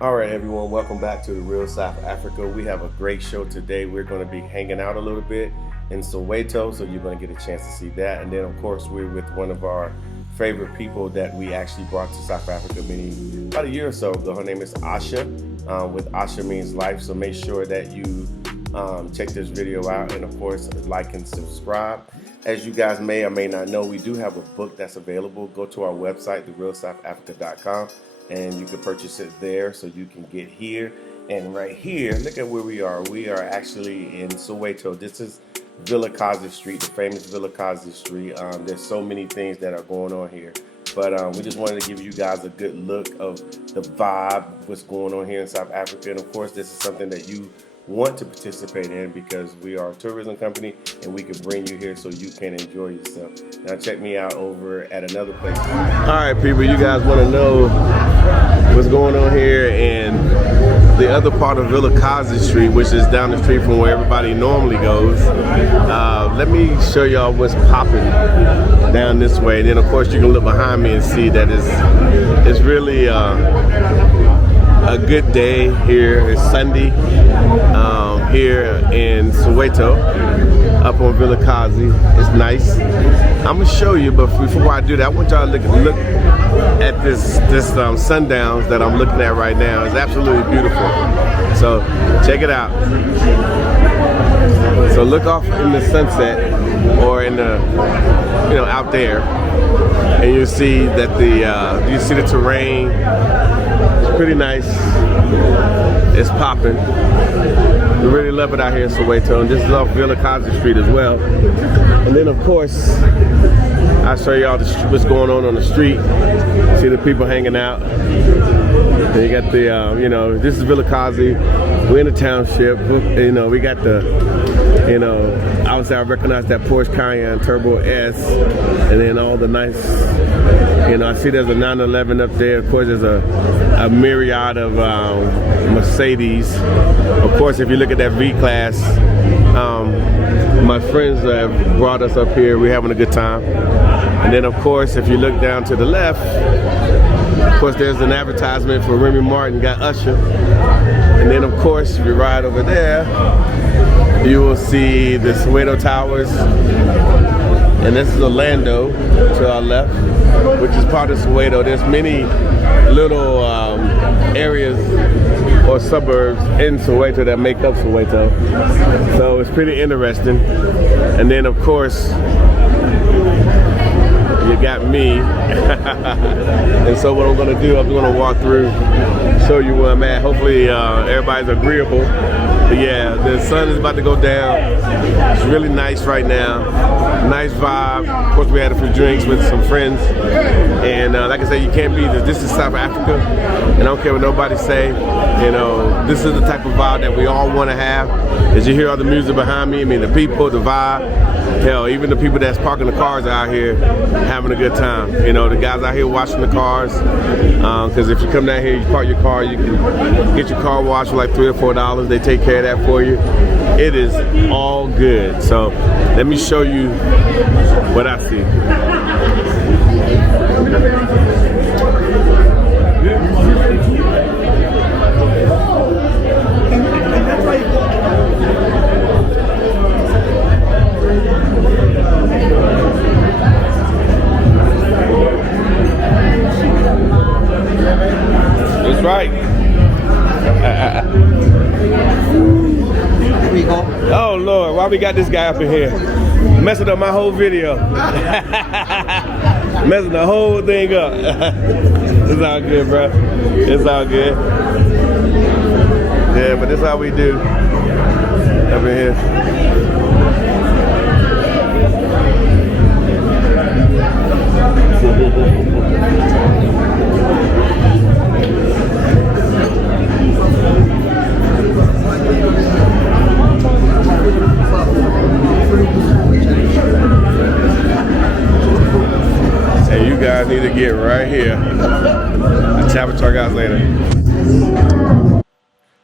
All right, everyone, welcome back to the Real South Africa. We have a great show today. We're going to be hanging out a little bit in Soweto, so you're going to get a chance to see that. And then, of course, we're with one of our favorite people that we actually brought to South Africa about a year or so ago. Her name is Asha, with Asha Means Life. So make sure that you check this video out and, of course, like and subscribe. As you guys may or may not know, we do have a book that's available. Go to our website, therealsouthafrica.com. and you can purchase it there, so you can get here. And right here, look at where we are. We are actually in Soweto. This is Vilakazi Street, the famous Vilakazi Street. There's so many things that are going on here. But we just wanted to give you guys a good look of the vibe, what's going on here in South Africa. And of course, this is something that you want to participate in because we are a tourism company and we can bring you here so you can enjoy yourself. Now check me out over at another place. All right, people, you guys want to know what's going on here in the other part of Vilakazi Street, which is down the street from where everybody normally goes. Let me show y'all what's popping down this way. And then of course you can look behind me and see that it's really a good day here. It's Sunday here in Soweto, up on Vilakazi. It's nice. I'm gonna show you, but before I do that, I want y'all to look at this sundowns that I'm looking at right now. It's absolutely beautiful. So check it out. So look off in the sunset, or in the, out there, and you see that you see the terrain. It's pretty nice. It's popping. We really love it out here in Soweto, and this is off Vilakazi Street as well. And then of course, I'll show y'all what's going on the street. See the people hanging out. Then you got the, this is Vilakazi. We're in the township. We got the, obviously I recognize that Porsche Cayenne Turbo S, and then all the nice, I see there's a 911 up there. Of course, there's a myriad of Mercedes. Of course, if you look at that V-Class, my friends have brought us up here. We're having a good time. And then, of course, if you look down to the left, of course, there's an advertisement for Remy Martin, got Usher. And then, of course, if you ride over there, you will see the Soweto Towers. And this is Orlando to our left, which is part of Soweto. There's many little areas or suburbs in Soweto that make up Soweto. So it's pretty interesting. And then, of course, you got me. And so what I'm gonna do, I'm gonna walk through, show you where I'm at. Hopefully everybody's agreeable. But yeah, the sun is about to go down. It's really nice right now. Nice vibe. Of course, we had a few drinks with some friends. And like I said, you can't beat this. This is South Africa. And I don't care what nobody say. This is the type of vibe that we all want to have. As you hear all the music behind me, the people, the vibe. Hell, even the people that's parking the cars out here having a good time. The guys out here washing the cars. Because if you come down here, you park your car, you can get your car washed for like $3 or $4. They take care of that for you. It is all good. So let me show you what I see. That's right. Oh Lord, why we got this guy up in here? Messing up my whole video. Messing the whole thing up. It's all good, bro. It's all good. Yeah, but this is how we do up in here. Hey, you guys need to get right here. I'll chat with y'all guys later.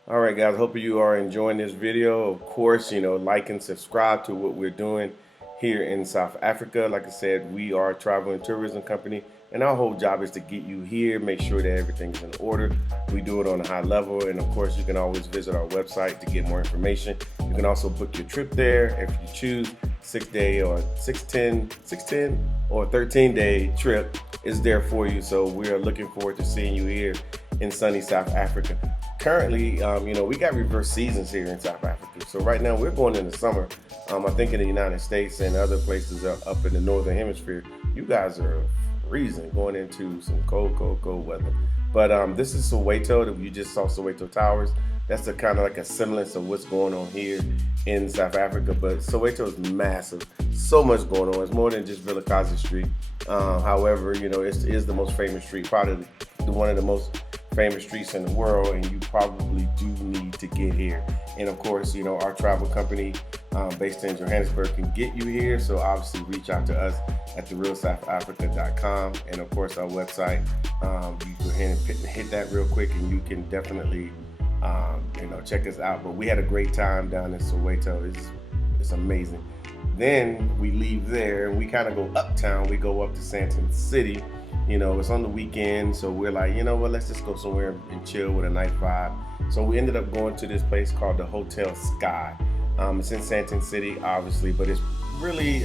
All right, guys, hope you are enjoying this video. Of course, like and subscribe to what we're doing here in South Africa. Like I said, we are a travel and tourism company. And our whole job is to get you here, make sure that everything's in order. We do it on a high level. And of course, you can always visit our website to get more information. You can also book your trip there if you choose. 6-day or 6-10 or 13-day trip is there for you. So we are looking forward to seeing you here in sunny South Africa. Currently, we got reverse seasons here in South Africa. So right now we're going into summer. I think in the United States and other places up in the Northern Hemisphere, you guys are freezing, going into some cold weather. But this is Soweto. You just saw Soweto Towers. That's kind of like a semblance of what's going on here in South Africa. But Soweto is massive. So much going on. It's more than just Vilakazi Street. However, it is the most famous street, probably one of the most famous streets in the world, and you probably do need to get here. And of course, our travel company based in Johannesburg can get you here. So obviously reach out to us at therealsouthafrica.com, and of course our website. You go ahead and hit that real quick, and you can definitely check us out. But we had a great time down in Soweto. It's amazing. Then we leave there and we kind of go uptown. We go up to Sandton City. It's on the weekend, so we're like, let's just go somewhere and chill with a nice vibe. So we ended up going to this place called the Hotel Sky. It's in Sandton City, obviously, but it's really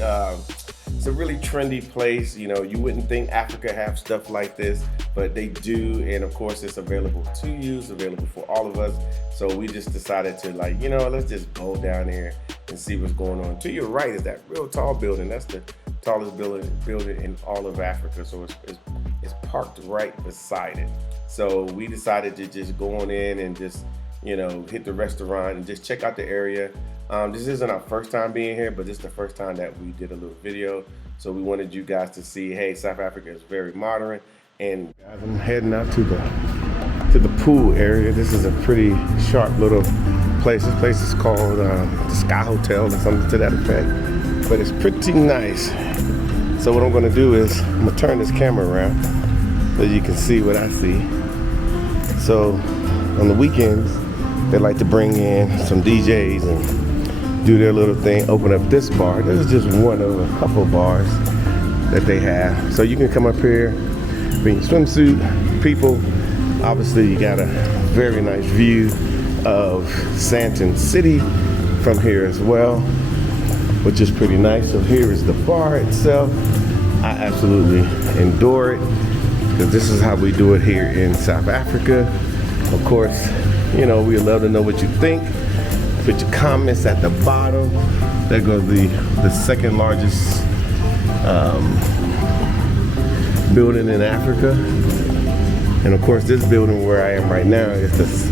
it's a really trendy place. You wouldn't think Africa have stuff like this, but they do. And of course, it's available to you. It's available for all of us. So we just decided to let's just go down there and see what's going on. To your right is that real tall building. That's the tallest building in all of Africa. So it's parked right beside it. So we decided to just go on in and just hit the restaurant and just check out the area. This isn't our first time being here, but this is the first time that we did a little video. So we wanted you guys to see, hey, South Africa is very modern. And guys, I'm heading out to the pool area. This is a pretty sharp little place. This place is called the Sky Hotel or something to that effect. But it's pretty nice. So what I'm gonna do is I'm gonna turn this camera around so you can see what I see. So on the weekends, they like to bring in some DJs and do their little thing, open up this bar. This is just one of a couple bars that they have. So you can come up here, bring your swimsuit. People, obviously you got a very nice view of Sandton City from here as well, which is pretty nice. So here is the bar itself. I absolutely adore it because this is how we do it here in South Africa. Of course, we'd love to know what you think. Put your comments at the bottom. There goes the second largest building in Africa. And of course, this building where I am right now is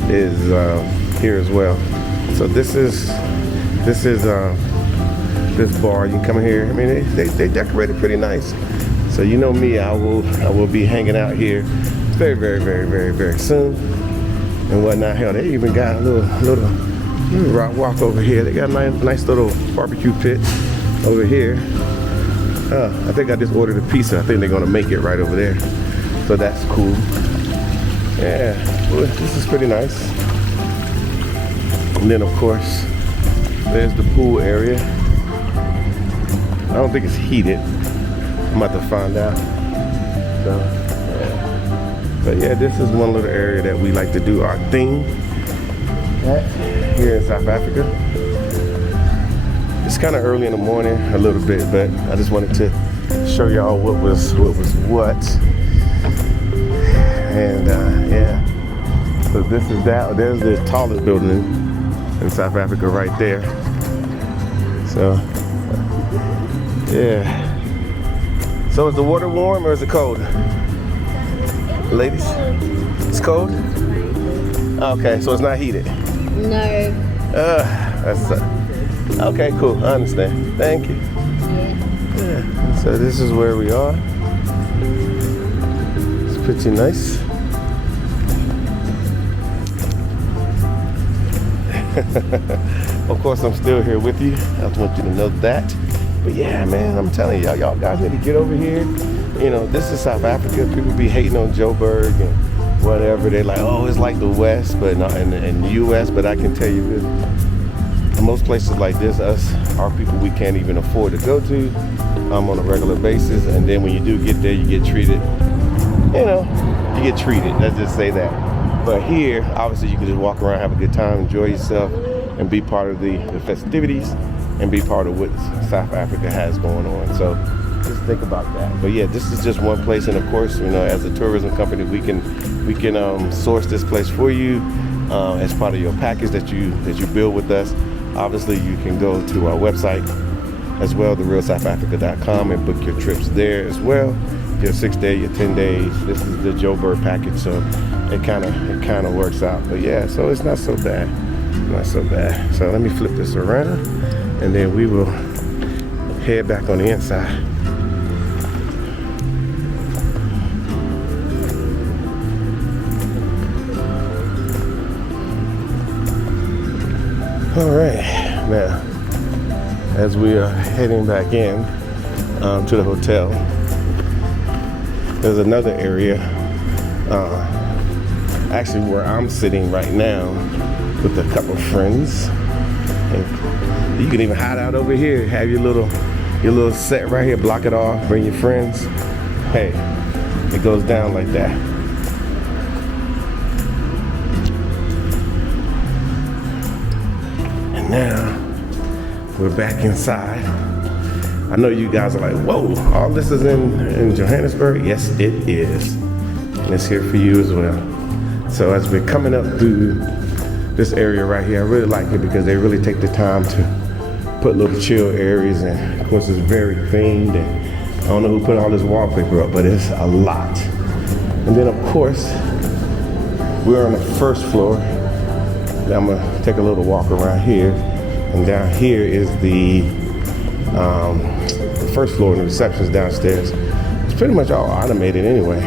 here as well. So this is this bar. You can come here. I mean, they decorated pretty nice. So me, I will be hanging out here very, very, very, very, very soon and whatnot. Hell, they even got a little rock walk over here. They got a nice little barbecue pit over here. I think I just ordered a pizza. I think they're gonna make it right over there. So that's cool. Yeah, well, this is pretty nice. And then of course, there's the pool area. I don't think it's heated. I'm about to find out. So, yeah. But yeah, this is one little area that we like to do our thing at here in South Africa. It's kind of early in the morning, a little bit, but I just wanted to show y'all what was what. And yeah, so this is that. There's the tallest building in South Africa right there. So yeah. So is the water warm or is it cold? Ladies? It's cold? Okay, so it's not heated? No. That's okay, cool. I understand. Thank you. Yeah. So this is where we are. It's pretty nice. Of course, I'm still here with you. I just want you to know that. But yeah, man, I'm telling y'all guys need to get over here. This is South Africa. People be hating on Joburg and whatever. They're like, oh, it's like the West, but not in the U.S. But I can tell you this: most places like this, us are people we can't even afford to go to on a regular basis. And then when you do get there, you get treated you know, you get treated. Let's just say that. But here, obviously, you can just walk around, have a good time, enjoy yourself, and be part of the festivities and be part of what South Africa has going on. So just think about that. But yeah, this is just one place, and of course, you know, as a tourism company, we can source this place for you as part of your package that you build with us. Obviously, you can go to our website as well, therealsouthafrica.com, and book your trips there as well. Your 6 day, your 10 days. This is the Joe Bird package, so it kind of works out. But yeah, so it's not so bad, not so bad. So let me flip this around, and then we will head back on the inside. All right, now as we are heading back in to the hotel, there's another area, actually where I'm sitting right now with a couple of friends. And you can even hide out over here, have your little set right here, block it off, bring your friends. Hey, it goes down like that. And now we're back inside. I know you guys are like, whoa, all this is in Johannesburg? Yes, it is. And it's here for you as well. So as we're coming up through this area right here, I really like it because they really take the time to put little chill areas, and of course it's very themed, and I don't know who put all this wallpaper up, but it's a lot. And then of course, we're on the first floor. Now I'm gonna take a little walk around here, and down here is the first floor, and the reception's downstairs. It's pretty much all automated anyway,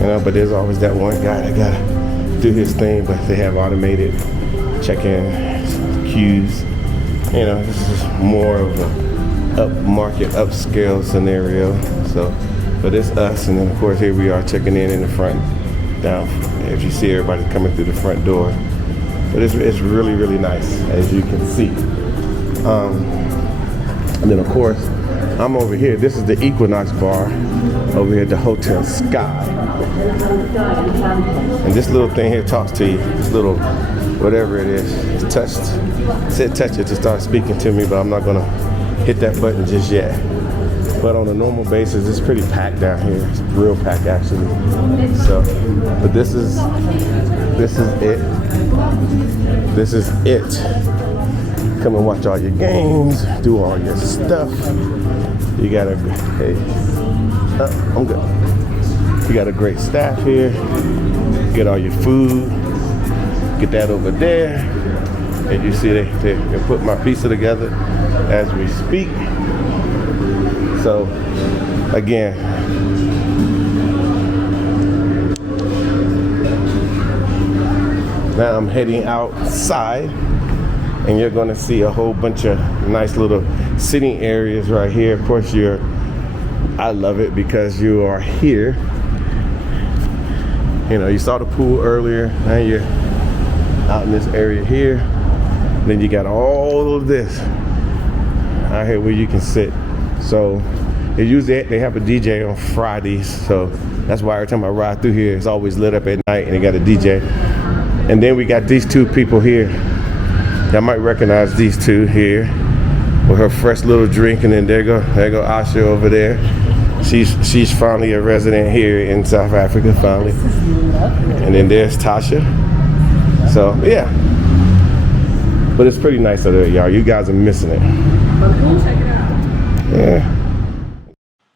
you know, but there's always that one guy that gotta do his thing, but they have automated check-in queues. You know, this is more of a upmarket, upscale scenario. So, but it's us, and then of course here we are checking in the front, down, as you see everybody coming through the front door. But it's really, really nice, as you can see. And then of course, I'm over here. This is the Equinox bar over here at the Hotel Sky. And this little thing here talks to you. This little, whatever it is, it's said touch it to start speaking to me, but I'm not gonna hit that button just yet. But on a normal basis, it's pretty packed down here. It's real packed actually. So, but this is it. This is it. Come and watch all your games, do all your stuff. You got I'm good. You got a great staff here. Get all your food. Get that over there. And you see they put my pizza together as we speak. So again, now I'm heading outside, and you're gonna see a whole bunch of nice little sitting areas right here. Of course, I love it because you are here. You know, you saw the pool earlier, now you're out in this area here. Then you got all of this out here where you can sit. So they have a DJ on Fridays, so that's why every time I ride through here, it's always lit up at night, and they got a DJ. And then we got these two people here. Y'all might recognize these two here with her fresh little drink, and then there go Asha over there. She's finally a resident here in South Africa, finally. And then there's Tasha. So yeah, but it's pretty nice out there, y'all. You guys are missing it. Check it out. Yeah.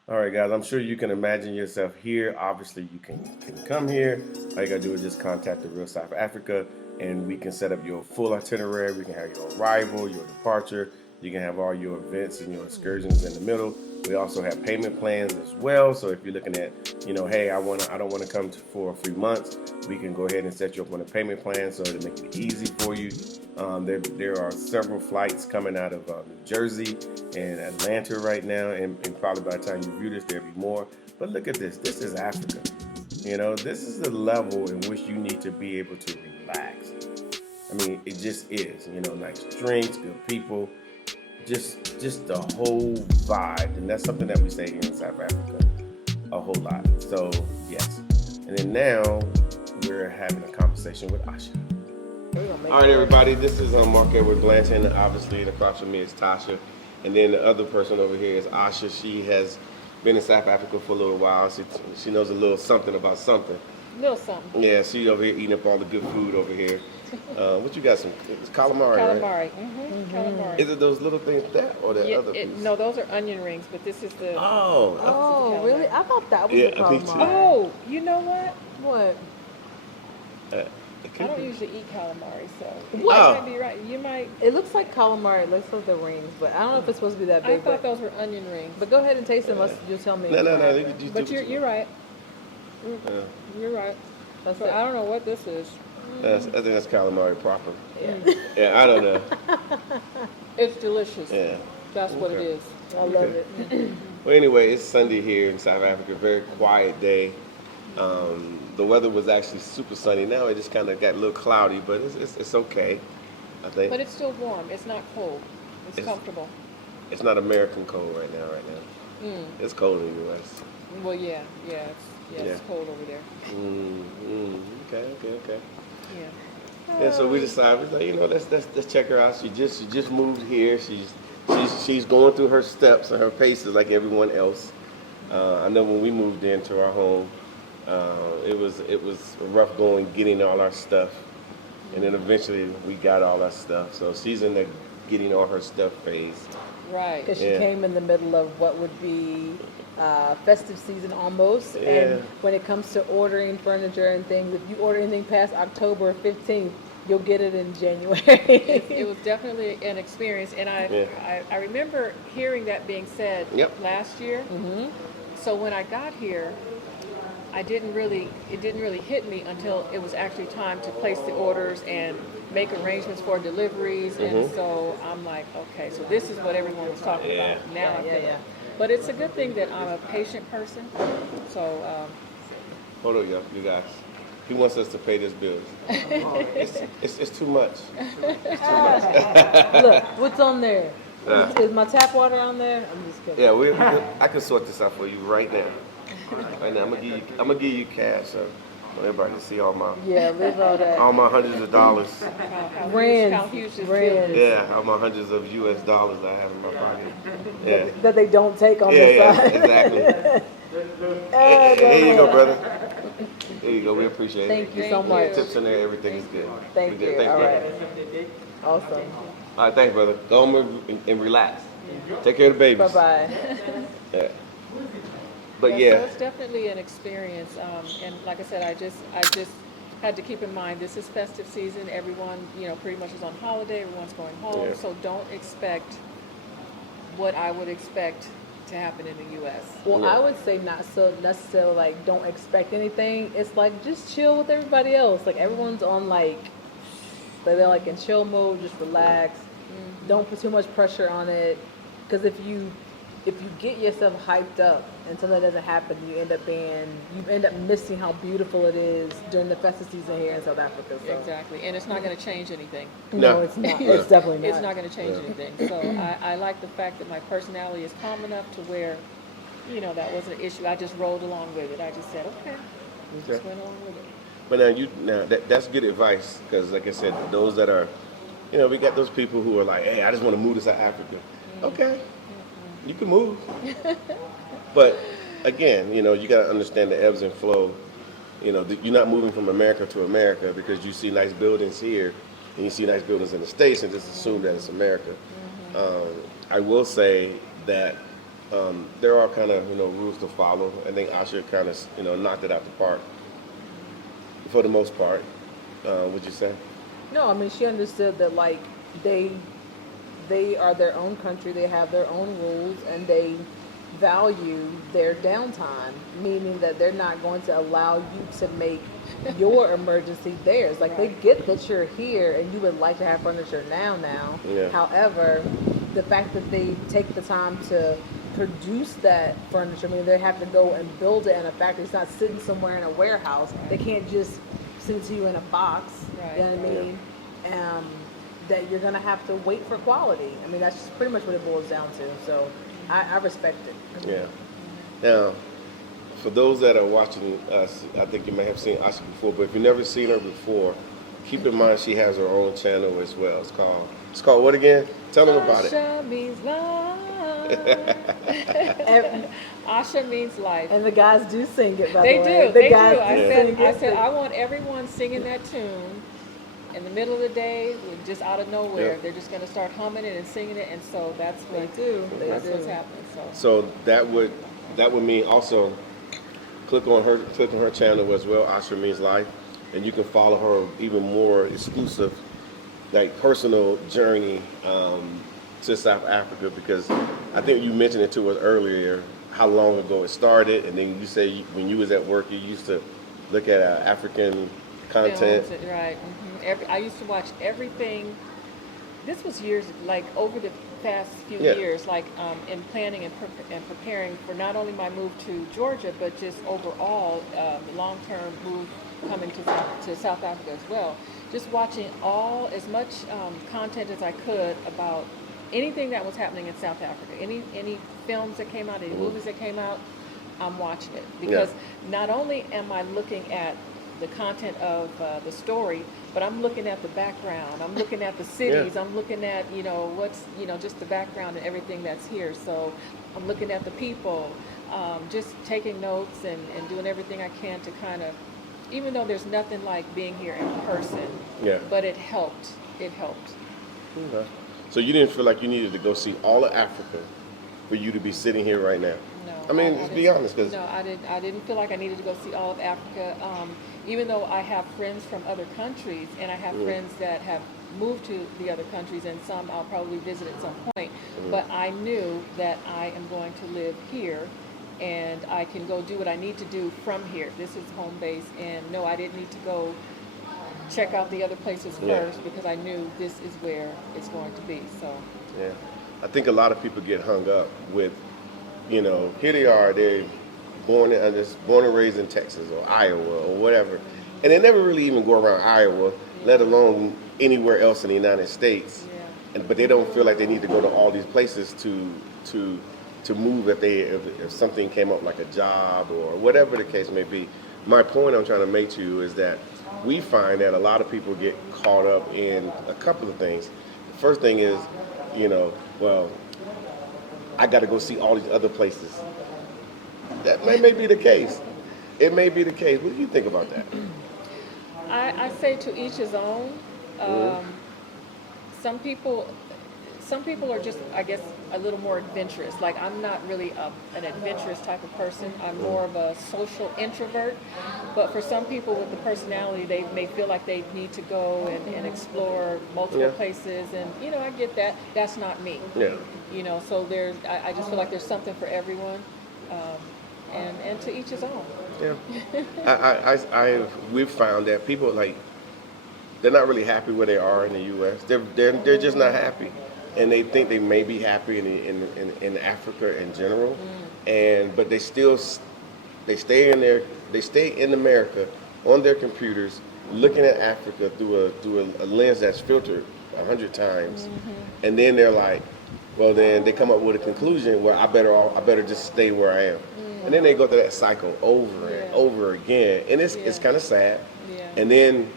All right, guys, I'm sure you can imagine yourself here. Obviously, you can come here. All you gotta do is just contact the Real South Africa, and we can set up your full itinerary. We can have your arrival, your departure. You can have all your events and your excursions in the middle. We also have payment plans as well. So if you're looking at, you know, hey, I don't want to come for 3 months, we can go ahead and set you up on a payment plan so to make it easy for you. There are several flights coming out of New Jersey and Atlanta right now, and probably by the time you view this, there'll be more. But look at this. This is Africa. You know, this is the level in which you need to be able to relax. I mean, it just is. You know, nice drinks, good people, just the whole vibe, and that's something that we say here in South Africa. a whole lot. So yes. And then now we're having a conversation with Asha. All right, everybody. This is Mark Edward Blanton. Obviously, across from me is Tasha, and then the other person over here is Asha. She has been in South Africa for a little while. She knows a little something about something. Little something. Yeah, she's over here eating up all the good food over here. What you got? It's calamari, Calamari. right? Calamari. Is it those little things or the other piece? No, those are onion rings, but this is the. Oh, really? I thought that was Yeah, the me too. calamari. Oh, you know what? What? I don't usually eat calamari, so What? you might be right. You might. It looks like calamari. It looks like the rings, but I don't know if it's supposed to be that I big. thought those were onion rings. But go ahead and taste them. You'll tell me. No. But you're right. You're right. That's But it. I don't know what this is. I think that's calamari proper. Yeah. Yeah, I don't know. It's delicious. Yeah. That's what it is. I love it. Well, anyway, it's Sunday here in South Africa. Very quiet day. The weather was actually super sunny. Now it just kind of got a little cloudy, but it's okay, I think. But it's still warm. It's not cold. It's comfortable. It's not American cold right now. It's cold in the U.S. Well, yeah. It's cold over there. Okay. Yeah. Yeah, so we decided, let's check her out. She just moved here. She's going through her steps and her paces like everyone else. I know when we moved into our home, it was rough going getting all our stuff, and then eventually we got all our stuff. So she's in the getting all her stuff phase. Right. Because she came in the middle of what would be festive season almost. And when it comes to ordering furniture and things, if you order anything past October 15th, you'll get it in January. It was definitely an experience, and I remember hearing that being said last year. Mm-hmm. So when I got here, it didn't really hit me until it was actually time to place the orders and make arrangements for deliveries. And so I'm like, okay, so this is what everyone was talking about. Now I feel it. But it's a good thing that I'm a patient person. So Hold on, you guys. He wants us to pay this bill. It's too much. It's too much. Look, what's on there? Is my tap water on there? I'm just kidding. Yeah, I can sort this out for you right now. Right now, I'm gonna give you cash, so everybody can see all my leave all that. all my hundreds of dollars. Rands. Yeah, all my hundreds of U.S. dollars I have in my pocket. Yeah, That they don't take on the side. Exactly. Here you go, brother. There you go. We appreciate it. Thank you so much. Tips in there, everything is good. Thank you. Thanks, All brother. right. Awesome. All right, thanks, brother. Go home and relax. Take care of the babies. Bye-bye. Yeah. But So it's definitely an experience, and like I said, I just had to keep in mind this is festive season. Everyone, pretty much is on holiday. Everyone's going home, so don't expect what I would expect to happen in the U.S. Well, I would say not so necessarily like don't expect anything. It's like just chill with everybody else. Like everyone's on they're like in chill mode, just relax. Don't put too much pressure on it, because if you get yourself hyped up and something doesn't happen, you end up missing how beautiful it is during the festive season here in South Africa. So. Exactly, and it's not going to change anything. No, it's not. It's definitely not. It's not going to change anything. So I like the fact that my personality is calm enough to where, that wasn't an issue. I just rolled along with it. I just said, okay. Just went along with it. But that's good advice, because like I said, those that are, we got those people who are like, hey, I just want to move to South Africa. Okay, you can move. But again, you got to understand the ebbs and flow. You're not moving from America to America because you see nice buildings here and you see nice buildings in the States and just assume that it's America. I will say that there are kind of, rules to follow. I think Asha kind of, knocked it out the park for the most part. Would you say? No, I mean, she understood that they are their own country, they have their own rules, and they value their downtime, meaning that they're not going to allow you to make your emergency theirs. Like, they get that you're here and you would like to have furniture now. Yeah. However, the fact that they take the time to produce that furniture, I mean, they have to go and build it in a factory. It's not sitting somewhere in a warehouse. They can't just send it to you in a box. Right. You know what I mean? That you're going to have to wait for quality. I mean, that's just pretty much what it boils down to. So I respect it. Yeah. Now, for those that are watching us, I think you may have seen Asha before, but if you've never seen her before, keep in mind she has her own channel as well. It's called what again? Tell them about it. Asha means life. Asha means life. And the guys do sing it, by They the way. do. They do. Sing I it. said I want everyone singing that tune in the middle of the day, just out of nowhere. Yep. They're just going to start humming it and singing it, and so that's They what do. that's what's happening. So that would mean also click on her channel as well. Asha Means Life, and you can follow her even more exclusive, like personal journey to South Africa, because I think you mentioned it to us earlier how long ago it started, and then you say when you was at work you used to look at African content. Films, right. I used to watch everything. This was years, like over the past few years, like in planning and preparing for not only my move to Georgia, but just overall long-term move coming to South Africa as well. Just watching as much content as I could about anything that was happening in South Africa. Any films that came out, any movies that came out, I'm watching it, because not only am I looking at the content of the story, but I'm looking at the background. I'm looking at the cities. I'm looking at, what's, just the background and everything that's here. So I'm looking at the people, just taking notes and doing everything I can to kind of, even though there's nothing like being here in person, but it helped. It helped. Okay. So you didn't feel like you needed to go see all of Africa for you to be sitting here right now? No. I mean, let's be honest. No, I didn't feel like I needed to go see all of Africa. Even though I have friends from other countries, and I have friends that have moved to the other countries, and some I'll probably visit at some point. But I knew that I am going to live here, and I can go do what I need to do from here. This is home base, and no, I didn't need to go check out the other places first, because I knew this is where it's going to be. So yeah, I think a lot of people get hung up with, here they are, they're born and raised in Texas or Iowa or whatever, and they never really even go around Iowa, let alone anywhere else in the United States. But they don't feel like they need to go to all these places to move if something came up, like a job or whatever the case may be. My point I'm trying to make to you is that we find that a lot of people get caught up in a couple of things. The first thing is, well, I got to go see all these other places. That may be the case. It may be the case. What do you think about that? I say to each his own. Some people are just, I guess, a little more adventurous. Like, I'm not really an adventurous type of person. I'm more of a social introvert. But for some people with the personality, they may feel like they need to go and explore multiple places. And, I get that. That's not me. Yeah. So I just feel like there's something for everyone. And to each his own. Yeah. We've found that people, they're not really happy where they are in the U.S. They're just not happy, and they think they may be happy in Africa in general, but they stay in America on their computers, looking at Africa through a lens that's filtered 100 times, and then they're like, well, then they come up with a conclusion where I better just stay where I am, and then they go through that cycle over and over again, and it's kind of sad, and then.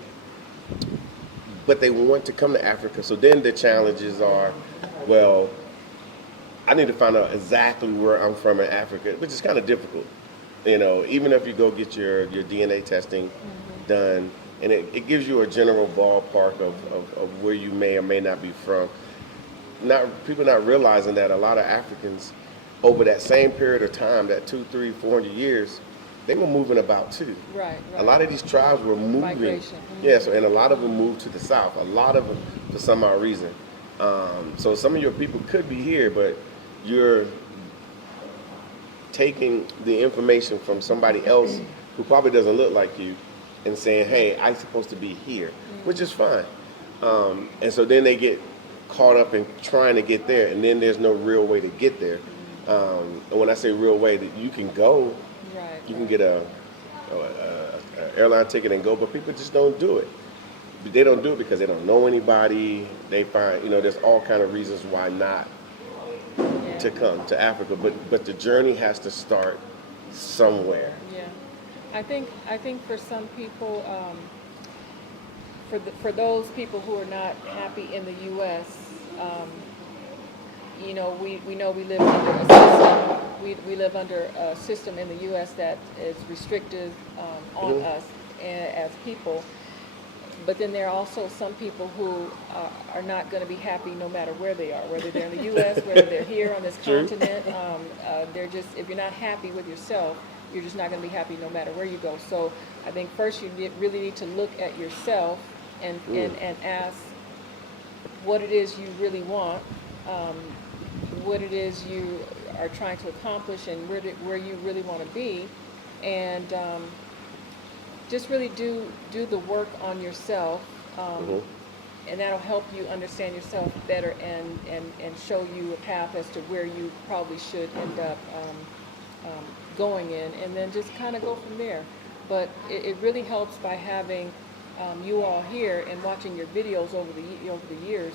But they want to come to Africa. So then the challenges are, well, I need to find out exactly where I'm from in Africa, which is kind of difficult. Even if you go get your DNA testing done, and it gives you a general ballpark of where you may or may not be from. People not realizing that a lot of Africans, over that same period of time, that 200, 300, 400 years, they were moving about too. Right. A lot of these tribes were moving. Migration. And a lot of them moved to the south. A lot of them, for some odd reason. So some of your people could be here, but you're taking the information from somebody else who probably doesn't look like you and saying, hey, I'm supposed to be here, which is fine. And so then they get caught up in trying to get there, and then there's no real way to get there. And when I say real way, that you can go. You can get a airline ticket and go, but people just don't do it. They don't do it because they don't know anybody. They find, there's all kind of reasons why not to come to Africa. But the journey has to start somewhere. Yeah, I think for some people, for those people who are not happy in the U.S., you know, we know we live under a system. We live under a system in the U.S. that is restrictive on us as people. But then there are also some people who are not going to be happy no matter where they are, whether they're in the U.S., whether they're here on this continent. They're just, if you're not happy with yourself, you're just not going to be happy no matter where you go. So I think first you really need to look at yourself and ask what it is you really want, what it is you are trying to accomplish, and where you really want to be, and just really do the work on yourself, and that'll help you understand yourself better and show you a path as to where you probably should end up going in, and then just kind of go from there. But it really helps by having you all here and watching your videos over the years.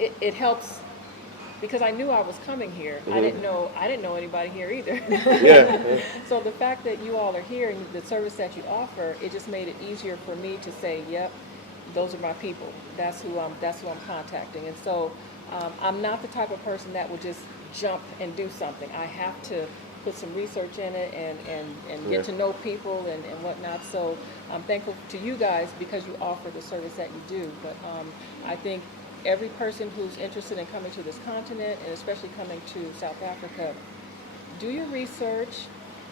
It helps because I knew I was coming here. I didn't know anybody here either. Yeah. So the fact that you all are here and the service that you offer, it just made it easier for me to say, yep, those are my people. That's who I'm contacting. And so I'm not the type of person that will just jump and do something. I have to put some research in it and get to know people and whatnot. So I'm thankful to you guys because you offer the service that you do. But I think every person who's interested in coming to this continent, and especially coming to South Africa, do your research,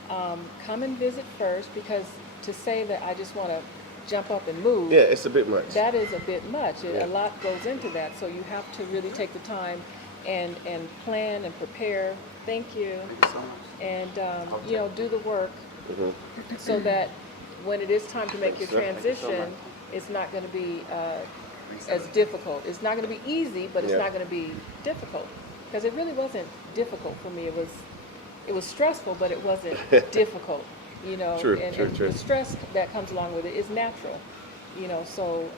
come and visit first, because to say that I just want to jump up and move, Yeah, it's a bit much. that is a bit much. A lot goes into that, so you have to really take the time and plan and prepare. Thank you. Thank you so much. And do the work so that when it is time to make your transition, it's not going to be as difficult. It's not going to be easy, but it's not going to be difficult, because it really wasn't difficult for me. It was stressful, but it wasn't difficult. True. The stress that comes along with it is natural. So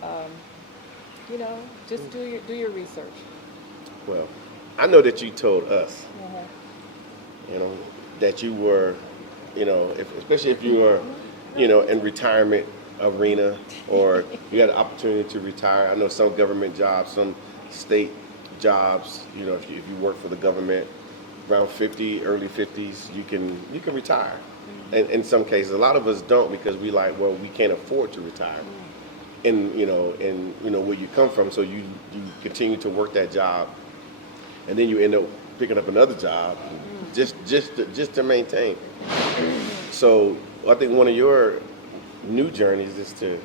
just do your research. Well, I know that you told us, that you were, especially if you were, in retirement arena, or you had an opportunity to retire. I know some government jobs, some state jobs, if you work for the government, around 50, early 50s, you can retire. And in some cases, a lot of us don't, because we we can't afford to retire. And where you come from, so you continue to work that job, and then you end up picking up another job just to maintain. So I think one of your new journeys is to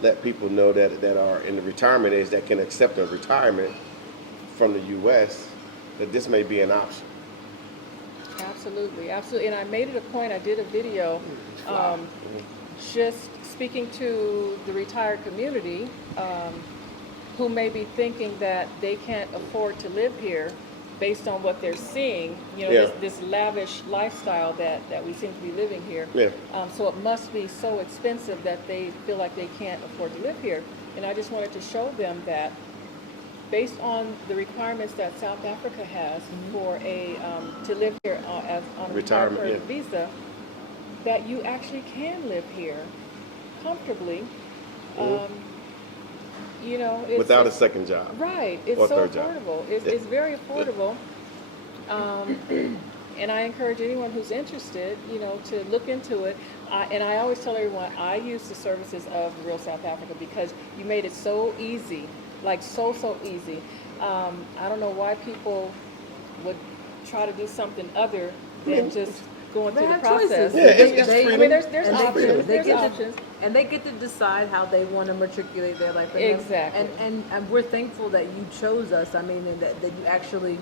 let people know that are in the retirement age that can accept a retirement from the U.S., that this may be an option. Absolutely. And I made it a point. I did a video just speaking to the retired community who may be thinking that they can't afford to live here based on what they're seeing, this lavish lifestyle that we seem to be living here. So it must be so expensive that they feel like they can't afford to live here. And I just wanted to show them that based on the requirements that South Africa has for to live here on a retirement visa, that you actually can live here comfortably. Without a second job. Right. It's so affordable. It's very affordable. And I encourage anyone who's interested, to look into it. And I always tell everyone, I use the services of Real South Africa because you made it so easy, like so easy. I don't know why people would try to do something other than just going through the process. There's options. There's options. And they get to decide how they want to matriculate their life. Exactly. And we're thankful that you chose us. I mean, and that you actually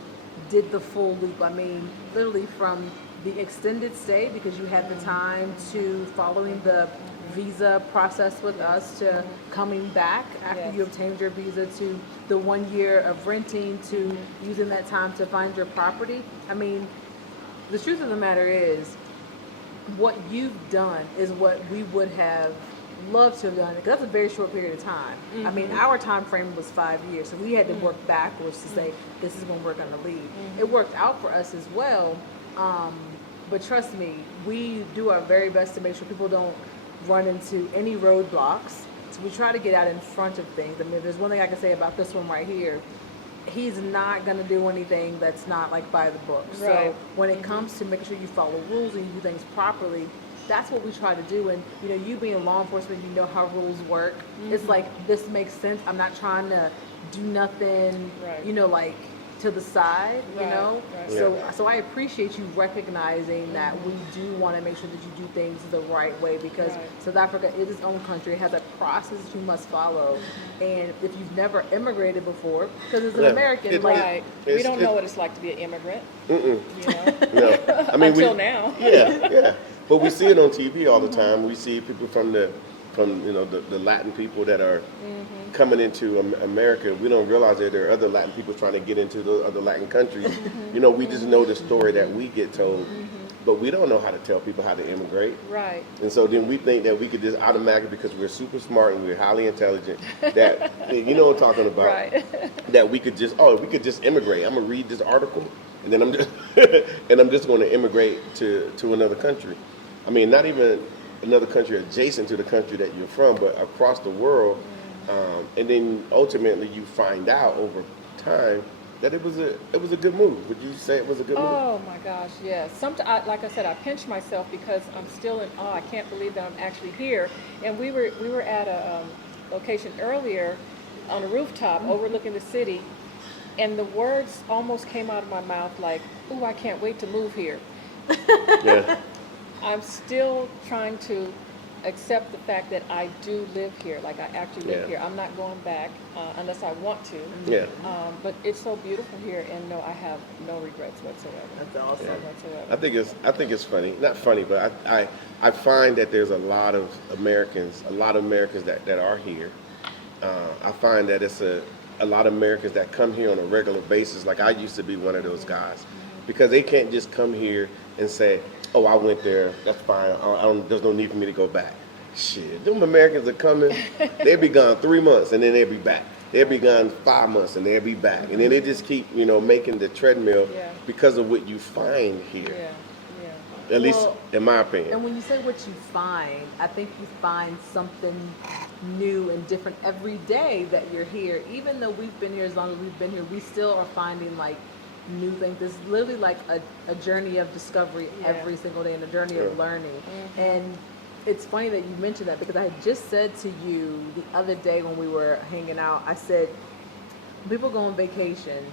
did the full loop. I mean, literally from the extended stay, because you had the time, to following the visa process with us, to coming back after you obtained your visa, to the 1 year of renting, to using that time to find your property. I mean, the truth of the matter is, what you've done is what we would have loved to have done, because that's a very short period of time. I mean, our time frame was 5 years, so we had to work backwards to say, this is when we're going to leave. It worked out for us as well, But trust me, we do our very best to make sure people don't run into any roadblocks. So we try to get out in front of things. I mean, if there's one thing I can say about this one right here, he's not going to do anything that's not like by the book. Right. So when it comes to making sure you follow rules and you do things properly, that's what we try to do. And you know, you being law enforcement, you know how rules work. It's like, this makes sense. I'm not trying to do nothing, Right. you know, like to the side, you Right, know. right. So I appreciate you recognizing that we do want to make sure that you do things the right way, because Right. South Africa is its own country. It has a process that you must follow. And if you've never immigrated before, because as an Yeah. American, Right. We don't know it's- what it's like to be an immigrant. Mm-mm. You know. No. I mean, Until now. Yeah. But we see it on TV all the time. We see people from you know, the Latin people that are coming into America. We don't realize that there are other Latin people trying to get into the other Latin countries. You know, we just know the story that we get told, but we don't know how to tell people how to immigrate. Right. And so then we think that we could just automatically, because we're super smart and we're highly intelligent, that, you know what I'm talking about, Right. that we could just immigrate. I'm gonna read this article and then I'm just going to immigrate to another country. I mean, not even another country adjacent to the country that you're from, but across the world. And then ultimately you find out over time that it was a good move. Would you say it was a good move? Oh my gosh, yes. Like I said, I pinch myself because I'm still in awe. I can't believe that I'm actually here. And we were at a location earlier on a rooftop overlooking the city, and the words almost came out of my mouth like, "Ooh, I can't wait to move here." Yeah. I'm still trying to accept the fact that I do live here. Like, I actually live here. I'm not going back unless I want to. Yeah. But it's so beautiful here, and no, I have no regrets whatsoever. that's awesome. Whatsoever. I think it's funny. Not funny, but I find that there's a lot of Americans that are here. I find that it's a lot of Americans that come here on a regular basis. Like, I used to be one of those guys, because they can't just come here and say, "Oh, I went there. That's fine. There's no need for me to go back." Shit, them Americans are coming. They'll be gone 3 months and then they'll be back. They'll be gone 5 months and they'll be back. And then they just keep, making the treadmill because of what you find here. Yeah. At least in my opinion. And when you say what you find, I think you find something new and different every day that you're here. Even though we've been here as long as we've been here, we still are finding like new things. It's literally like a journey of discovery every single day, and a journey of learning. And it's funny that you mentioned that, because I had just said to you the other day when we were hanging out, I said, people go on vacation,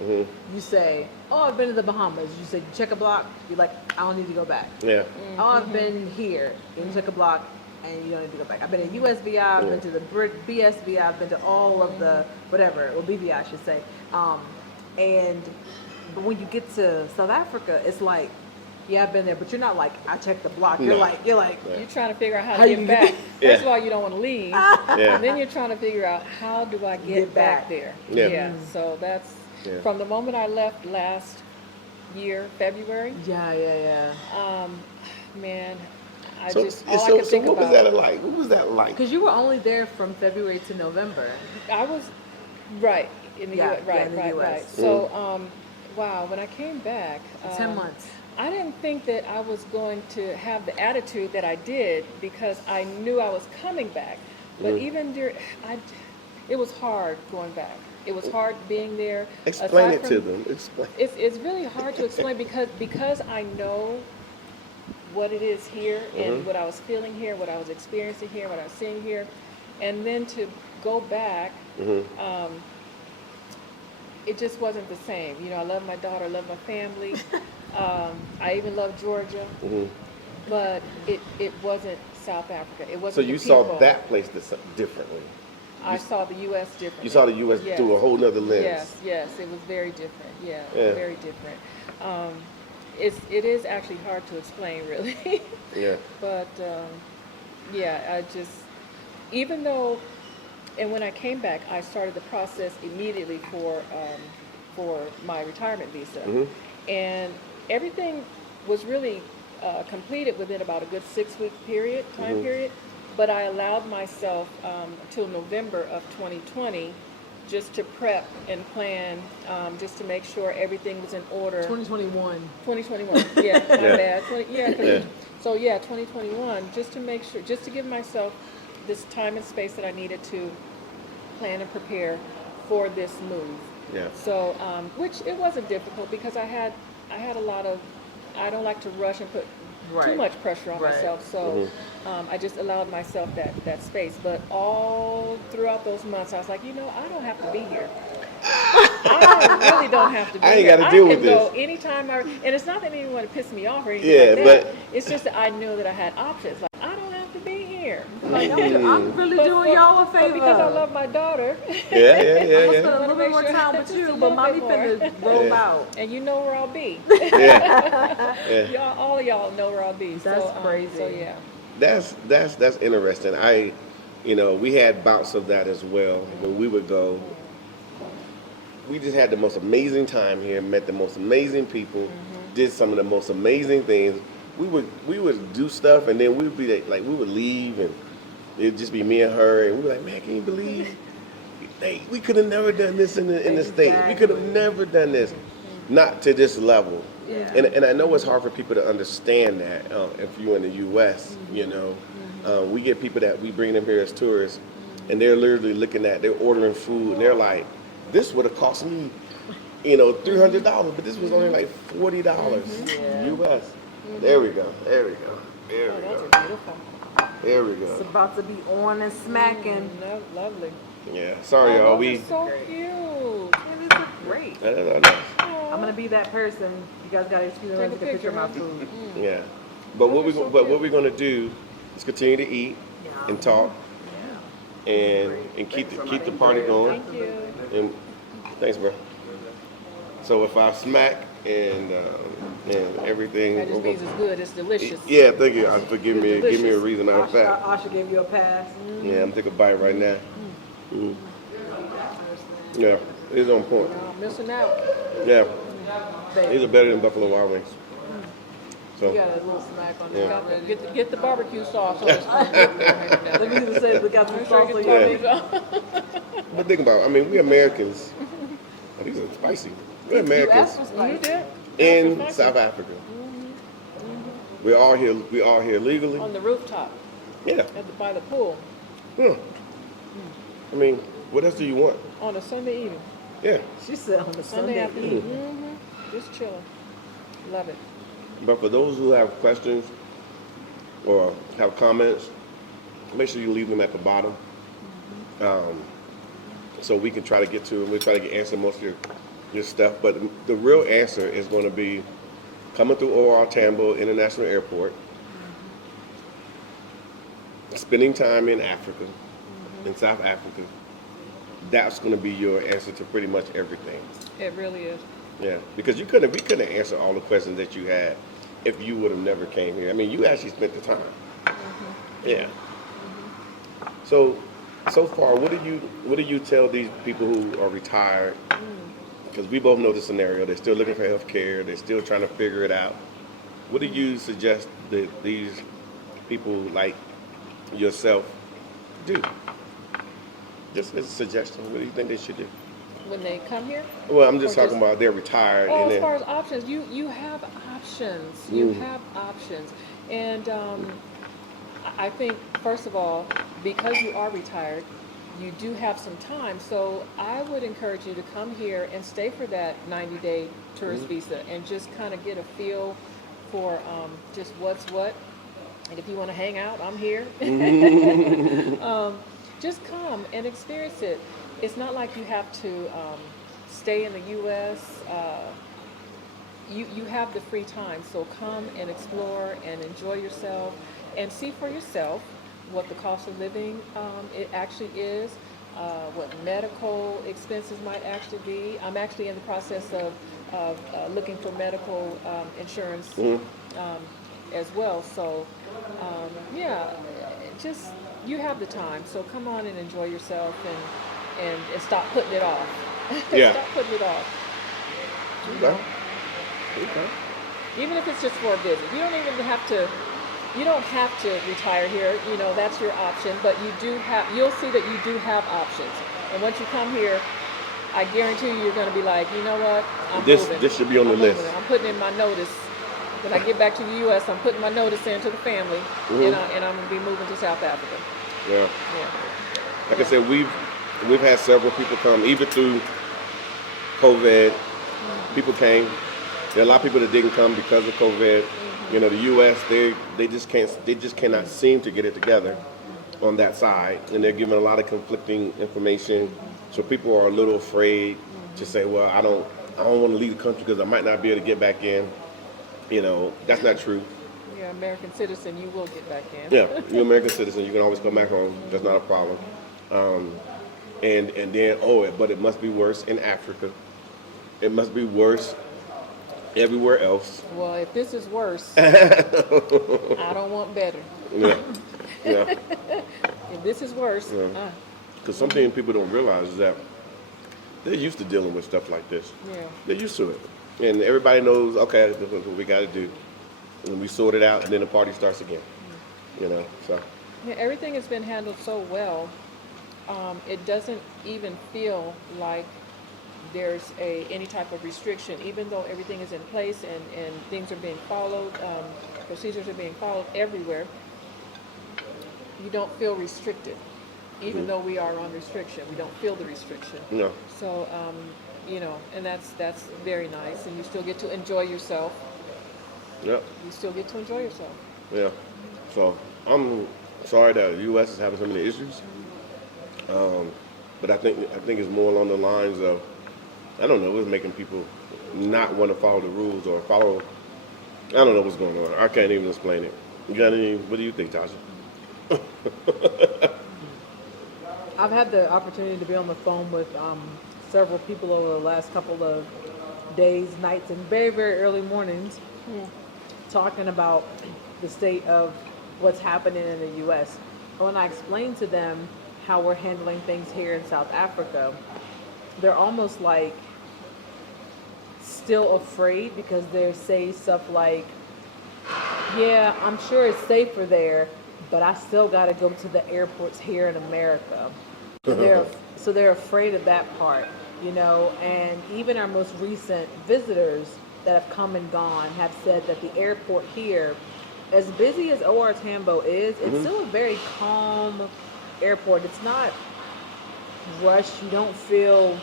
you say, "Oh, I've been to the Bahamas." You say, "You check a block," you're like, "I don't need to go back." Yeah. "Oh, I've been here," and you check a block, and you don't need to go back. I've been to USVI, I've been to the BSVI, I've been to all of the whatever, or BVI I should say. But when you get to South Africa, it's like, yeah, I've been there, but you're not like, "I checked the block." You're like, You're trying to figure out how to get back. Yeah. First of all, you don't want to leave. And then you're trying to figure out, how do I get back there? Yeah. So that's from the moment I left last year, February. Yeah. Man, I So could what think was about. that like? What was that like? Because you were only there from February to November. I was right in the U.S. in the US. So, wow, when I came back, 10 months. I didn't think that I was going to have the attitude that I did, because I knew I was coming back. But even it was hard going back. It was hard being there. Explain Aside it to them. Explain. It's really hard to explain because I know what it is here, and what I was feeling here, what I was experiencing here, what I was seeing here, and then to go back, it just wasn't the same. I love my daughter, I love my family. I even love Georgia, but it wasn't South Africa. It wasn't. So the you people. saw that place differently. I saw the U.S. differently. You saw the U.S. through a whole nother lens. Yes, it was very different. Yeah. Very different. It is actually hard to explain, really. Yeah. But I just, even though, and when I came back, I started the process immediately for my retirement visa, and everything was really completed within about a good 6-week time period. But I allowed myself till November of 2020 just to prep and plan, just to make sure everything was in order. 2021. 2021, yeah, my bad. 2021, just to make sure, just to give myself this time and space that I needed to plan and prepare for this move. Yeah. So, which it wasn't difficult because I had a lot of, I don't like to rush and put too much pressure on myself. So I just allowed myself that space. But all throughout those months, I was like, I don't have to be here. I really don't have to be I ain't here. got to deal with I can go this. anytime and it's not that anyone would piss me off or anything like that. But it's just that I knew that I had options. Like, I don't have to be here. Like, I'm really doing y'all a favor. But because I love my daughter. I'm gonna spend a I little bit more time with you, but mommy finna roll out. And you know where I'll be. Y'all, all of y'all know where I'll be. That's crazy. So yeah. That's interesting. We had bouts of that as well. When we would go, we just had the most amazing time here, met the most amazing people, did some of the most amazing things. We would do stuff, and then we would be like, we would leave, and it'd just be me and her, and we'd be like, man, can you believe? Hey, we could have never done this in the States. We could have never done this, not to this level. Yeah. And I know it's hard for people to understand that. If you're in the U.S., we get people that we bring them here as tourists, and they're literally they're ordering food, and they're like, this would have cost me, $300, but this was only like $40 U.S. There we go. There we go. There we go. That's beautiful. There we go. It's about to be on and smacking. No, lovely. Yeah. Sorry, y'all. Those are so cute. And these look great. I know. I'm gonna be that person. You guys gotta excuse me when I take a picture of my food. Yeah. But what we're gonna do is continue to eat and talk and keep the party going. Thank you. And thanks, bro. So if I smack and everything, That just means it's good. It's delicious. yeah, thank you. Give me a reason. Matter of fact, Asha gave you a pass. yeah, I'm taking a bite right now. Yeah, it's on point. Missing out. Yeah, these are better than Buffalo Wild Wings. So You got a little smack on Yeah. it. Get the barbecue sauce on it. Let me just say, we got some sauce on Yeah. But think about it. We Americans. Oh, these are spicy. We're Americans You did? in South Africa. We're all here. We all here legally. On the rooftop Yeah. by the pool What else do you want? on a Sunday evening. Yeah. She said on the Sunday Sunday. afternoon. Just chilling. Love it. But for those who have questions or have comments, make sure you leave them at the bottom, so we can try to get to them. We'll try to answer most of your stuff. But the real answer is going to be coming through OR Tambo International Airport, spending time in Africa, in South Africa. That's going to be your answer to pretty much everything. It really is. Yeah, because we couldn't answer all the questions that you had if you would have never came here. You actually spent the time. Yeah. So far, what do you tell these people who are retired? Because we both know the scenario. They're still looking for health care. They're still trying to figure it out. What do you suggest that these people like yourself do? Just as a suggestion, what do you think they should do? When they come here? Well, I'm just talking about they're retired. Oh, and as far as options, you have options. You have options. And I think, first of all, because you are retired, you do have some time. So I would encourage you to come here and stay for that 90-day tourist visa and just kind of get a feel for just what's what. And if you want to hang out, I'm here. Just come and experience it. It's not like you have to stay in the U.S. You have the free time, so come and explore and enjoy yourself and see for yourself what the cost of living it actually is, what medical expenses might actually be. I'm actually in the process of looking for medical insurance as well. So just you have the time, so come on and enjoy yourself and stop putting it off. Yeah. Stop putting it off. Okay. Even if it's just for a visit. You don't even have to, you don't have to retire here. You know, that's your option, but you'll see that you do have options. And once you come here, I guarantee you're going to be like, you know what, I'm moving. This should be on the list. I'm putting in my notice. When I get back to the U.S., I'm putting my notice in to the family, and I'm going to be moving to South Africa. Yeah. Yeah. Like I said, we've had several people come, even through COVID. People came. There are a lot of people that didn't come because of COVID. You know, the U.S. they just cannot seem to get it together on that side, and they're giving a lot of conflicting information. So people are a little afraid to say, well, I don't want to leave the country because I might not be able to get back in. You know, that's not true. You're an American citizen, you will get back in. Yeah, you're an American citizen, you can always come back home. That's not a problem. And then, but it must be worse in Africa. It must be worse everywhere else. Well, if this is worse, I don't want better. Yeah. If this is worse, Because something people don't realize is that they're used to dealing with stuff like this. Yeah. They're used to it. And everybody knows, okay, this is what we got to do. And we sort it out, and then the party starts again. You know, so. Yeah, everything has been handled so well. It doesn't even feel like there's any type of restriction, even though everything is in place and things are being followed, procedures are being followed everywhere. You don't feel restricted, even though we are on restriction. We don't feel the restriction. No. So, you know, and that's very nice, and you still get to enjoy yourself. Yep. You still get to enjoy yourself. Yeah. So I'm sorry that the U.S. is having so many issues. But I think it's more along the lines of, I don't know, it's making people not want to follow the rules or follow. I don't know what's going on. I can't even explain it. You got any? What do you think, Tasha? I've had the opportunity to be on the phone with several people over the last couple of days, nights, and very, very early mornings, talking about the state of what's happening in the U.S. When I explained to them how we're handling things here in South Africa, they're almost like still afraid because they say stuff like, yeah, I'm sure it's safer there, but I still got to go to the airports here in America. So they're afraid of that part, you know, and even our most recent visitors that have come and gone have said that the airport here, as busy as OR Tambo is, it's still a very calm airport. It's not rushed. You don't feel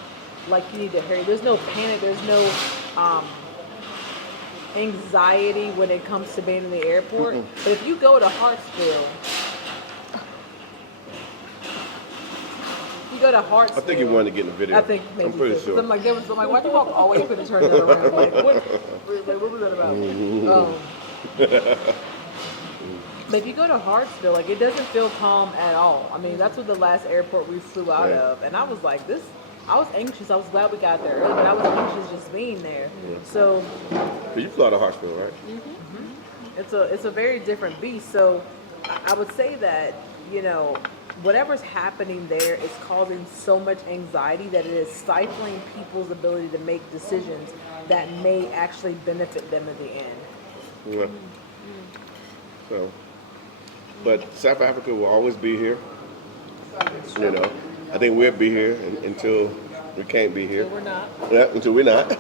like you need to hurry. There's no panic. There's no anxiety when it comes to being in the airport. But if you go to Hartsville, I think you wanted to get in the video. I think maybe I'm pretty sure. I'm like, why do you walk all the way up and turn that around? Like, what was that about? But if you go to Hartsville, like, it doesn't feel calm at all. I mean, that's what the last airport we flew out of, and I was like, I was anxious. I was glad we got there early, but I was anxious just being there. So you flew out of Hartsville, right? it's a very different beast. So I would say that, you know, whatever's happening there is causing so much anxiety that it is stifling people's ability to make decisions that may actually benefit them at the end. Yeah. So, but South Africa will always be here. You know, I think we'll be here until we can't be here. Until we're not. Yeah, until we're not.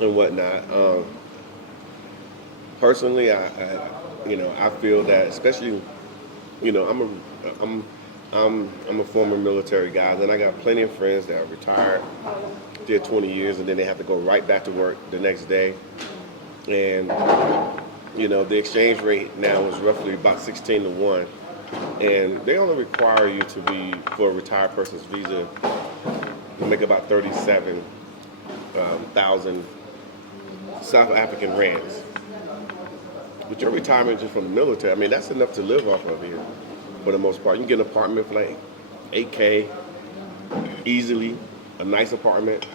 And whatnot. Personally, I feel that, especially, you know, I'm a former military guy, and I got plenty of friends that are retired, did 20 years, and then they have to go right back to work the next day. And, you know, the exchange rate now is roughly about 16 to 1. And they only require you to be, for a retired person's visa, to make about 37,000 South African rands. But your retirement just from the military, I mean, that's enough to live off of here for the most part. You can get an apartment for like $8K easily, a nice apartment.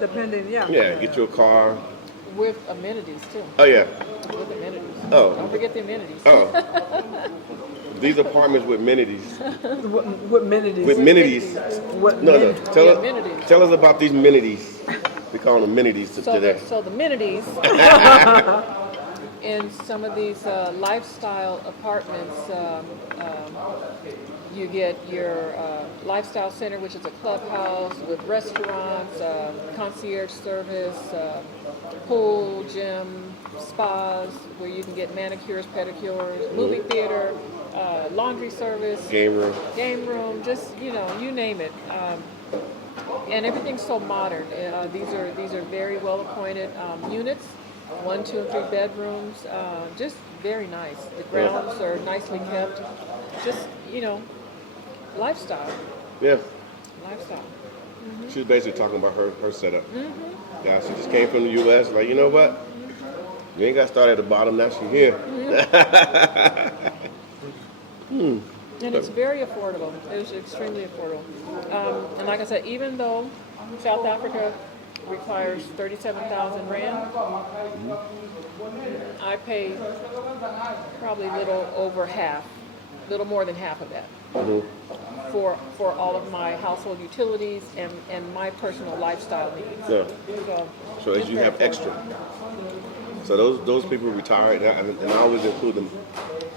Depending, yeah. Yeah, get you a car. With amenities, too. Oh, yeah. With amenities. Oh. Don't forget the amenities. Oh. These apartments with amenities. What amenities? With amenities. No. Tell us about these amenities. We call them amenities today. So the amenities in some of these lifestyle apartments, you get your lifestyle center, which is a clubhouse with restaurants, concierge service, pool, gym, spas, where you can get manicures, pedicures, movie theater, laundry service, Game room, just, you name it. And everything's so modern. These are very well appointed units, 1, 2, and 3 bedrooms. Just very nice. The grounds are nicely kept. Just lifestyle. Yeah. Lifestyle. She was basically talking about her setup. Yeah, she just came from the U.S. Like, you know what? You ain't got to start at the bottom. Now she's here. And it's very affordable. It's extremely affordable. And like I said, even though South Africa requires 37,000 rand, I pay probably little more than half of that for all of my household utilities and my personal lifestyle needs. Yeah. So as it's you very have affordable. extra. So those people retired, and I always include them,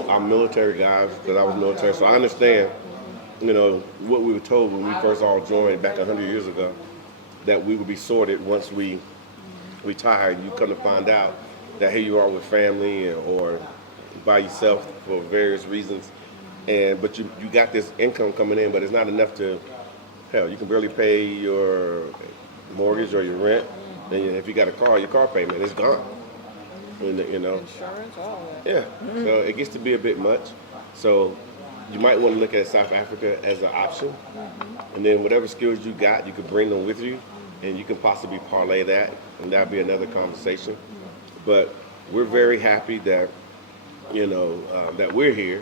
our military guys, because I was military. So I understand, what we were told when we first all joined back 100 years ago, that we would be sorted once we retired. You come to find out that here you are with family or by yourself for various reasons, but you got this income coming in, but it's not enough to, hell, you can barely pay your mortgage or your rent. And if you got a car, your car payment is gone. Insurance, all that. Yeah, so it gets to be a bit much. So you might want to look at South Africa as an option. And then whatever skills you got, you could bring them with you, and you can possibly parlay that, and that'd be another conversation. But we're very happy that, that we're here.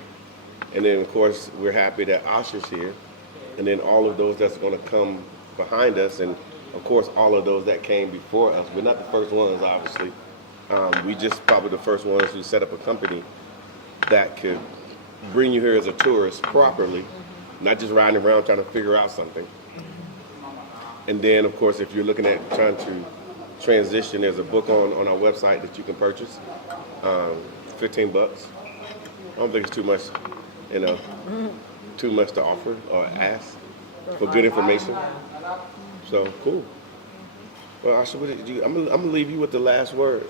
And then, of course, we're happy that Asha's here. And then all of those that's going to come behind us, and, of course, all of those that came before us. We're not the first ones, obviously. We just probably the first ones who set up a company that could bring you here as a tourist properly, not just riding around trying to figure out something. And then, of course, if you're looking at trying to transition, there's a book on our website that you can purchase, $15. I don't think it's too much, too much to offer or ask for good information. So, cool. Well, Asha, I'm gonna leave you with the last word.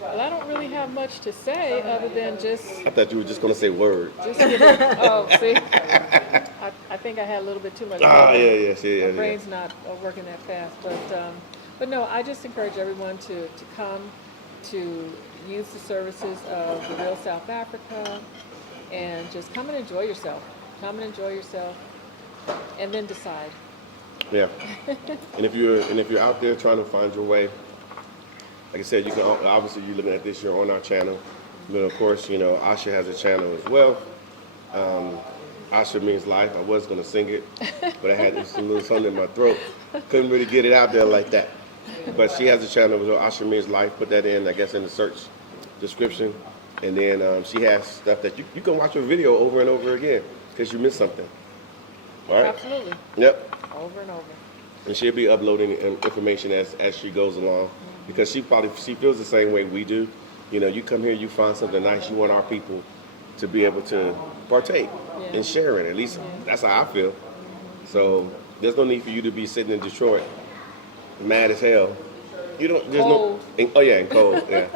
Well, I don't really have much to say other than just. I thought you were just gonna say word. Just see, I think I had a little bit too much. My brain's not working that fast, but no, I just encourage everyone to come to use the services of the Real South Africa, and just come and enjoy yourself. Come and enjoy yourself, and then decide. Yeah. And if you're out there trying to find your way, like I said, you can obviously you're looking at this. You're on our channel, but of course, Asha has a channel as well. Asha Means Life. I was gonna sing it, but I had this little something in my throat. Couldn't really get it out there like that. But she has a channel with Asha Means Life. Put that in, I guess, in the search description, and then she has stuff that you can watch her video over and over again because you missed something. All right. Absolutely. Yep. Over and over. And she'll be uploading information as she goes along, because she feels the same way we do. You come here, you find something nice, you want our people to be able to partake and share it. At least that's how I feel. So there's no need for you to be sitting in Detroit, mad as hell. There's cold. And cold. Yeah.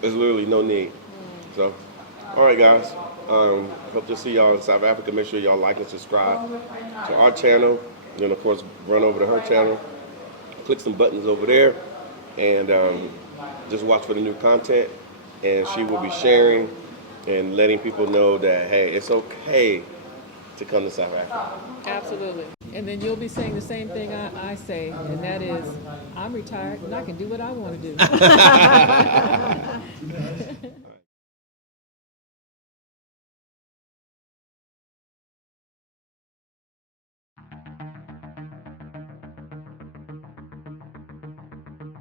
There's literally no need. So, all right, guys. Hope to see y'all in South Africa. Make sure y'all like and subscribe to our channel. Then, of course, run over to her channel. Click some buttons over there, and just watch for the new content. And she will be sharing and letting people know that, hey, it's okay to come to South Africa. Absolutely. And then you'll be saying the same thing I say, and that is, I'm retired and I can do what I want to do.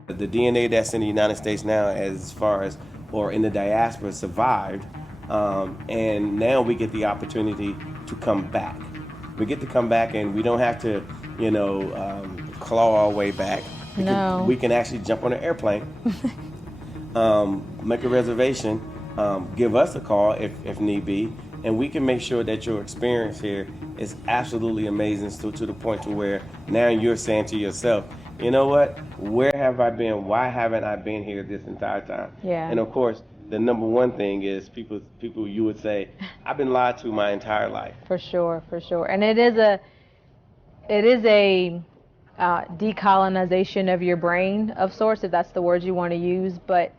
The DNA that's in the United States now, as far as, or in the diaspora, survived, and now we get the opportunity to come back. We get to come back, and we don't have to, claw our way back. We can actually jump on an airplane, make a reservation, give us a call if need be, and we can make sure that your experience here is absolutely amazing to the point to where now you're saying to yourself, you know what, where have I been? Why haven't I been here this entire time? Yeah. And of course, the number one thing is people you would say, I've been lied to my entire life. For sure, for sure. And it is a decolonization of your brain of sorts, if that's the word you want to use. But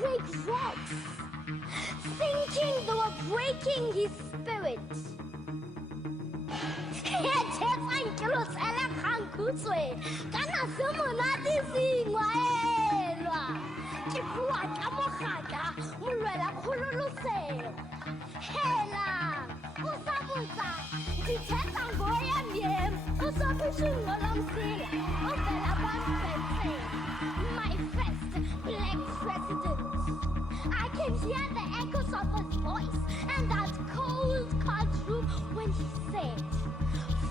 break rocks, thinking they were breaking his spirit. My first black president. I can hear the echoes of his voice and that cold courtroom when he said,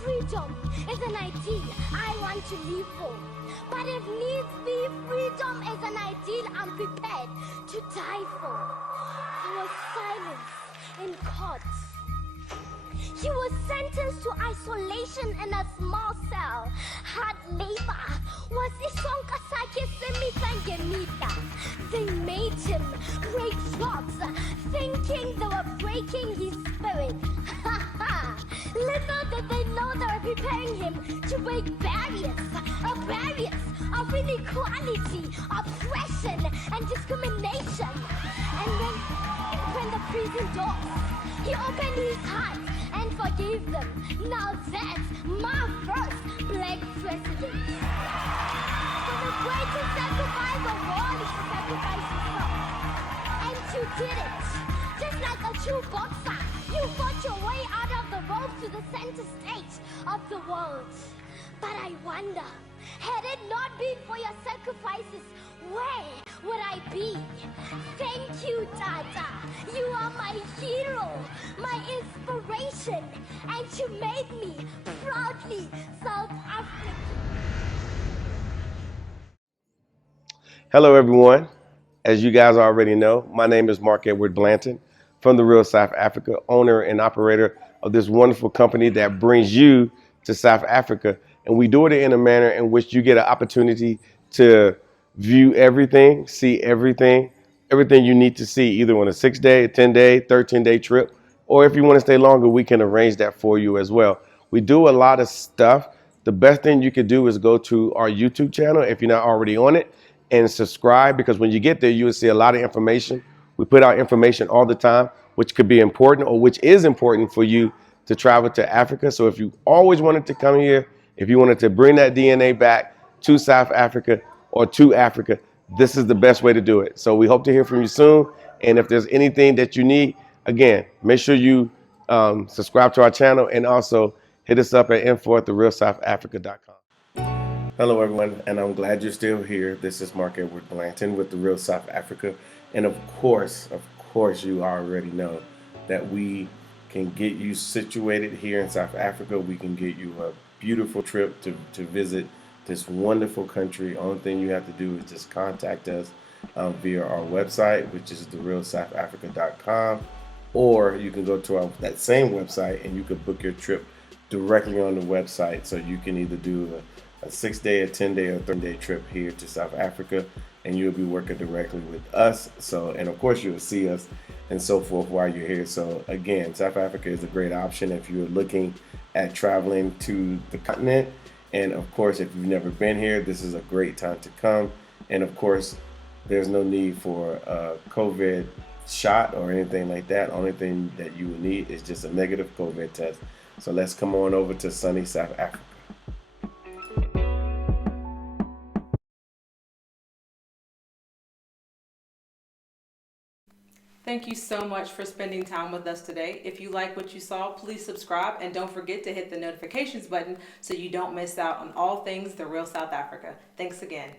freedom is an ideal I want to live for. But if needs be, freedom is an ideal I'm prepared to die for. There was silence in court. He was sentenced to isolation in a small cell. Hard labor was isonka sake semitangemita. They made him break rocks, thinking they were breaking his spirit. Little did they know they were preparing him to break barriers of inequality, oppression, and discrimination. And when the prison doors, he opened his heart and forgave them. Now that's my first black president. So the greatest sacrifice of all is to sacrifice yourself. And you did it. Just like a true boxer, you fought your way out of the ropes to the center stage of the world. But I wonder, had it not been for your sacrifices, where would I be? Thank you, Tata. You are my hero, my inspiration, and you made me proudly South African. Hello, everyone. As you guys already know, my name is Mark Edward Blanton from the Real South Africa, owner and operator of this wonderful company that brings you to South Africa. And we do it in a manner in which you get an opportunity to view everything, see everything you need to see, either on a 6-day, 10-day, 13-day trip, or if you want to stay longer, we can arrange that for you as well. We do a lot of stuff. The best thing you could do is go to our YouTube channel if you're not already on it and subscribe, because when you get there, you will see a lot of information. We put out information all the time, which could be important or which is important for you to travel to Africa. So if you always wanted to come here, if you wanted to bring that DNA back to South Africa or to Africa, this is the best way to do it. So we hope to hear from you soon. And if there's anything that you need, again, make sure you subscribe to our channel and also hit us up at info@therealsouthafrica.com. Hello, everyone, and I'm glad you're still here. This is Mark Edward Blanton with the Real South Africa. And of course, you already know that we can get you situated here in South Africa. We can get you a beautiful trip to visit this wonderful country. Only thing you have to do is just contact us via our website, which is therealsouthafrica.com, or you can go to that same website and you can book your trip directly on the website. So you can either do a 6-day, a 10-day, or 30-day trip here to South Africa, and you'll be working directly with us. So, and of course you'll see us and so forth while you're here. So again, South Africa is a great option if you're looking at traveling to the continent. And of course, if you've never been here, this is a great time to come. And of course, there's no need for a COVID shot or anything like that. Only thing that you will need is just a negative COVID test. So let's come on over to sunny South Africa. Thank you so much for spending time with us today. If you like what you saw, please subscribe and don't forget to hit the notifications button so you don't miss out on all things The Real South Africa. Thanks again.